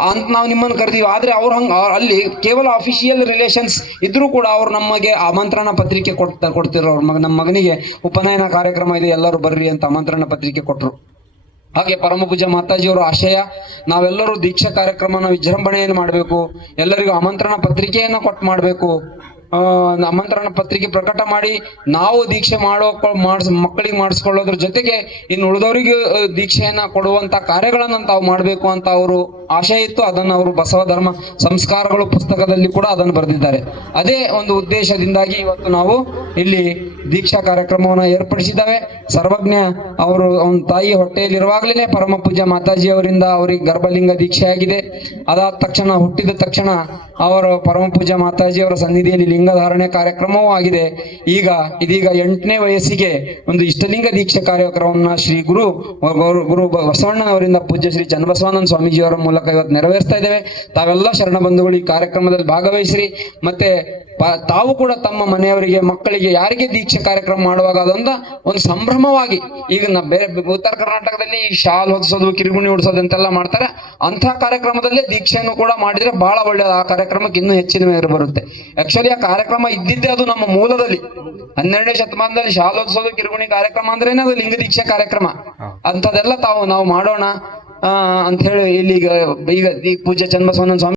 ಅಂತ ನಾವು ನಿಮ್ಮನ್ನು ಕರಿತೀವಿ. ಆದ್ರೆ ಅವ್ರು ಹಂಗೆ ಅಲ್ಲಿ ಕೇವಲ ಅಫಿಷಿಯಲ್ ರಿಲೇಷನ್ಸ್ ಇದ್ದರೂ ಕೂಡ ಅವ್ರು ನಮಗೆ ಆಮಂತ್ರಣ ಪತ್ರಿಕೆ ಕೊಡ್ತಾ ಕೊಡ್ತಿರೋ ಅವ್ರ ಮಗ ನಮ್ಮ ಮಗನಿಗೆ ಉಪನಯನ ಕಾರ್ಯಕ್ರಮ ಇದೆ, ಎಲ್ಲರೂ ಬರ್ರಿ ಅಂತ ಆಮಂತ್ರಣ ಪತ್ರಿಕೆ ಕೊಟ್ಟರು ಹಾಗೆ ಪರಮ ಮಾತಾಜಿಯವರು ಮಾತಾಜಿಯವರ ಆಶಯ, ನಾವೆಲ್ಲರೂ ದೀಕ್ಷಾ ಕಾರ್ಯಕ್ರಮನ ವಿಜೃಂಭಣೆಯನ್ನು ಮಾಡಬೇಕು. ಎಲ್ಲರಿಗೂ ಆಮಂತ್ರಣ ಪತ್ರಿಕೆಯನ್ನು ಕೊಟ್ಟು ಮಾಡಬೇಕು. ಆಮಂತ್ರಣ ಪತ್ರಿಕೆ ಪ್ರಕಟ ಮಾಡಿ ನಾವು ದೀಕ್ಷೆ ಮಾಡೋ ಮಾಡಿಸ್, ಮಕ್ಕಳಿಗೆ ಮಾಡಿಸ್ಕೊಳ್ಳೋದ್ರ ಜೊತೆಗೆ ಇನ್ನು ಉಳಿದವರಿಗೆ ದೀಕ್ಷೆಯನ್ನ ಕೊಡುವಂತ ಕಾರ್ಯಗಳನ್ನ ತಾವು ಮಾಡಬೇಕು ಅಂತ ಅವರು ಆಶಯ ಇತ್ತು. ಅದನ್ನು ಅವರು ಬಸವ ಧರ್ಮ ಸಂಸ್ಕಾರಗಳು ಪುಸ್ತಕದಲ್ಲಿ ಕೂಡ ಅದನ್ನು ಬರೆದಿದ್ದಾರೆ. ಅದೇ ಒಂದು ಉದ್ದೇಶದಿಂದಾಗಿ ಇವತ್ತು ನಾವು ಇಲ್ಲಿ ದೀಕ್ಷಾ ಕಾರ್ಯಕ್ರಮವನ್ನು ಏರ್ಪಡಿಸಿದ್ದಾವೆ. ಸರ್ವಜ್ಞ ಅವರು, ಅವನ ತಾಯಿ ಹೊಟ್ಟೆಯಲ್ಲಿರುವಾಗಲೇ ಪರಮ ಪೂಜ ಮಾತಾಜಿ ಅವರಿಂದ ಅವರಿಗೆ ಗರ್ಭಲಿಂಗ ದೀಕ್ಷೆ ಆಗಿದೆ ಅದಾದ ತಕ್ಷಣ, ಹುಟ್ಟಿದ ತಕ್ಷಣ ಅವರು ಪರಮ ಪೂಜ ಮಾತಾಜಿ ಅವರ ಸನ್ನಿಧಿಯಲ್ಲಿ ಲಿಂಗ ಧಾರಣೆ ಕಾರ್ಯಕ್ರಮವೂ ಆಗಿದೆ. ಈಗ ಇದೀಗ ಎಂಟನೇ ವಯಸ್ಸಿಗೆ ಒಂದು ಇಷ್ಟಲಿಂಗ ದೀಕ್ಷೆ ಕಾರ್ಯಕ್ರಮವನ್ನು ಶ್ರೀ ಗುರು ಗುರು- ಬಸವಣ್ಣ ಅವರಿಂದ ಪೂಜ್ಯ ಶ್ರೀ ಚನ್ನಬಸವಾನಂದ ಸ್ವಾಮೀಜಿಯವರ ಮೂಲಕ ಇವತ್ತು ನೆರವೇರಿಸ್ತಾ ಇದ್ದೇವೆ. ತಾವೆಲ್ಲ ಶರಣ ಬಂಧುಗಳು ಈ ಕಾರ್ಯಕ್ರಮದಲ್ಲಿ ಭಾಗವಹಿಸಿರಿ. ಮತ್ತೆ ತಾವು ಕೂಡ ತಮ್ಮ ಮನೆಯವರಿಗೆ, ಮಕ್ಕಳಿಗೆ ಯಾರಿಗೆ ದೀಕ್ಷೆ ಕಾರ್ಯಕ್ರಮ ಮಾಡುವಾಗ ಅದೊಂದ ಒಂದು ಸಂಭ್ರಮವಾಗಿ ಈಗ ನಾ ಬೇರೆ ಉತ್ತರ ಕರ್ನಾಟಕದಲ್ಲಿ ಶಾಲ್ ಹೊದಿಸೋದು, ಕಿರುಗುಣಿ ಉಡಿಸೋದು ಅಂತೆಲ್ಲ ಮಾಡ್ತಾರೆ. ಅಂತ ಕಾರ್ಯಕ್ರಮದಲ್ಲೇ ದೀಕ್ಷೆಯನ್ನು ಕೂಡ ಮಾಡಿದ್ರೆ ಬಹಳ ಒಳ್ಳೆಯದು ಆ ಕಾರ್ಯಕ್ರಮಕ್ಕೆ ಇನ್ನೂ ಹೆಚ್ಚಿನ ಮೇರೆ ಬರುತ್ತೆ. ಆಕ್ಚುಲಿ ಆ ಕಾರ್ಯಕ್ರಮ ಇದ್ದಿದ್ದೆ ಅದು ನಮ್ಮ ಮೂಲದಲ್ಲಿ. ಹನ್ನೆರಡನೇ ಶತಮಾನದಲ್ಲಿ ಶಾಲೋತ್ಸವದ ಕಿರುಗುಣಿ ಕಾರ್ಯಕ್ರಮ ಅಂದ್ರೇನೆ ಅದು ಲಿಂಗ ದೀಕ್ಷೆ ಕಾರ್ಯಕ್ರಮ. ಅಂಥದ್ದೆಲ್ಲ ತಾವು ನಾವು ಮಾಡೋಣ ಆ, ಅಂತ ಹೇಳಿ ಇಲ್ಲಿ ಈಗ ಈಗ ಪೂಜೆ ಪೂಜ್ಯ ಚನ್ನಬಸವನ ಸ್ವಾಮಿ